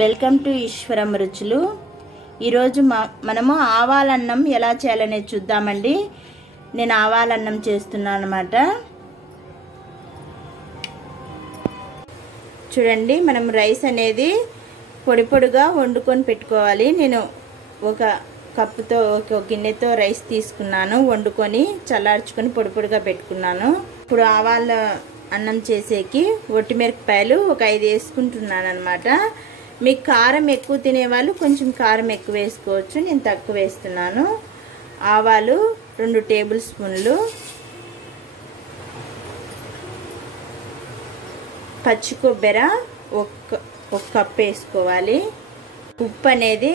Welcome to ఈశ్వరం రుచులు। ఈరోజు మనము ఆవాలన్నం ఎలా చేయాలనేది చూద్దామండి। నేను ఆవాలన్నం చేస్తున్నాను అన్నమాట। చూడండి, మనం రైస్ అనేది పొడి పొడిగా వండుకొని పెట్టుకోవాలి। నేను ఒక కప్పుతో ఒక గిన్నెతో రైస్ తీసుకున్నాను, వండుకొని చల్లార్చుకొని పొడి పొడిగా పెట్టుకున్నాను। ఇప్పుడు ఆవాల అన్నం చేసేకి ఒట్టిమిరపకాయలు ఒక 5 వేసుకుంటున్నాను అన్నమాట। మీకు కారం ఎక్కువ తినేవాళ్ళు కొంచెం కారం ఎక్కువ వేసుకోవచ్చు, నేను తక్కువ వేస్తున్నాను। ఆవాలు 2 టేబుల్ స్పూన్లు, పచ్చి కొబ్బరి ఒక కప్ వేసుకోవాలి। ఉప్పు అనేది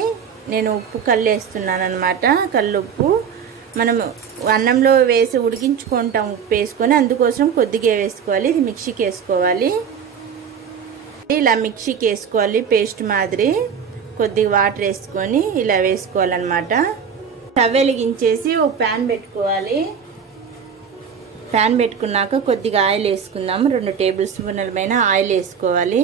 నేను ఉప్పు కల్లు వేస్తున్నాను అన్నమాట, కల్లుప్పు। మనము అన్నంలో వేసి ఉడికించుకుంటాం ఉప్పు వేసుకొని, అందుకోసం కొద్దిగా వేసుకోవాలి। ఇది మిక్సీకి వేసుకోవాలి, ఇలా మిక్సీకి వేసుకోవాలి పేస్ట్ మాదిరి। కొద్దిగా వాటర్ వేసుకొని ఇలా వేసుకోవాలన్నమాట। స్టవ్ వెలిగించేసి ఒక ప్యాన్ పెట్టుకోవాలి। ప్యాన్ పెట్టుకున్నాక కొద్దిగా ఆయిల్ వేసుకుందాము, 2 టేబుల్ స్పూన్ల పైన ఆయిల్ వేసుకోవాలి।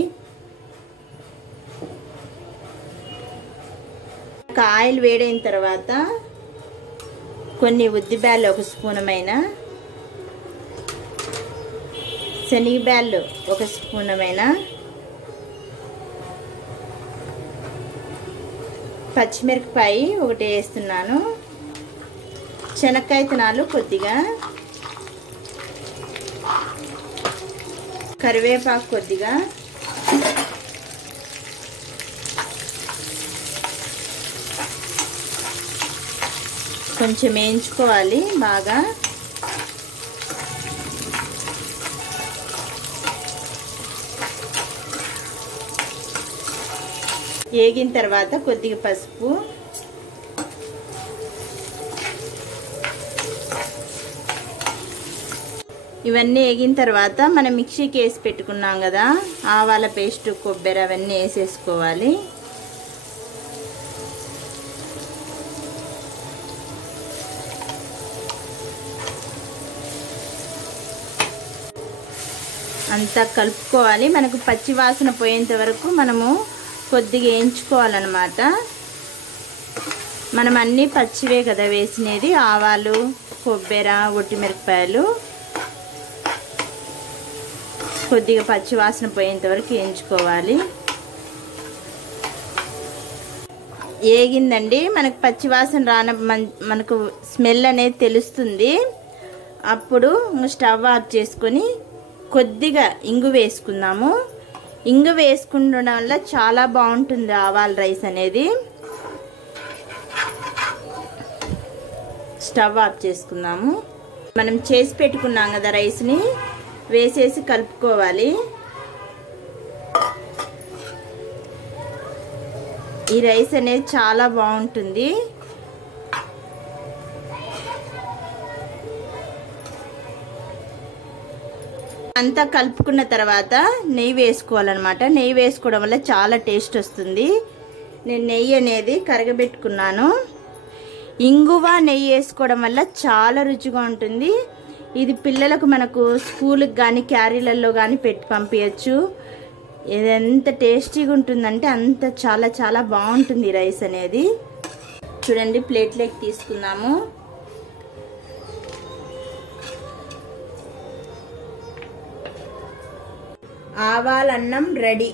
ఆయిల్ వేడైన తర్వాత కొన్ని ఉద్దిబ్యాళ్ళు 1 స్పూన్ పైన, శనగబ్యాళ్ళు 1 స్పూన్ పైన, పచ్చిమిరపకాయ ఒకటి వేస్తున్నాను, శనక్కాయ విత్తనాలు కొద్దిగా, కరివేపాకు కొద్దిగా, కొంచెం వేయించుకోవాలి బాగా। వేగిన తర్వాత కొద్దిగా పసుపు, ఇవన్నీ వేగిన తర్వాత మనం మిక్సీకి వేసి పెట్టుకున్నాం కదా ఆవాల పేస్ట్, కొబ్బరి అవన్నీ వేసేసుకోవాలి। అంతా కలుపుకోవాలి, మనకు పచ్చి వాసన పోయేంత వరకు మనము కొద్దిగా వేయించుకోవాలన్నమాట। మనం అన్నీ పచ్చివే కదా వేసినది, ఆవాలు, కొబ్బరి, ఒట్టిమిరపకాయలు, కొద్దిగా పచ్చి వాసన పోయేంత వరకు వేయించుకోవాలి। వేగిందండి, మనకు పచ్చి వాసన మనకు స్మెల్ అనేది తెలుస్తుంది। అప్పుడు స్టవ్ ఆఫ్ చేసుకొని కొద్దిగా ఇంగు వేసుకుందాము। ఇంగు వేసుకుండడం వల్ల చాలా బాగుంటుంది ఆవాల రైస్ అనేది। స్టవ్ ఆఫ్ చేసుకుందాము। మనం చేసి పెట్టుకున్నాం కదా రైస్ని వేసేసి కలుపుకోవాలి। ఈ రైస్ అనేది చాలా బాగుంటుంది। అంతా కలుపుకున్న తర్వాత నెయ్యి వేసుకోవాలన్నమాట। నెయ్యి వేసుకోవడం వల్ల చాలా టేస్ట్ వస్తుంది। నేను నెయ్యి అనేది కరగబెట్టుకున్నాను। ఇంగువ నెయ్యి వేసుకోవడం వల్ల చాలా రుచిగా ఉంటుంది। ఇది పిల్లలకు మనకు స్కూల్కి కానీ క్యారీలలో కానీ పెట్టి పంపించచ్చు। ఇది ఎంత టేస్టీగా ఉంటుందంటే అంత చాలా చాలా బాగుంటుంది రైస్ అనేది। చూడండి, ప్లేట్లోకి తీసుకుందాము। ఆవాలన్నం రెడీ।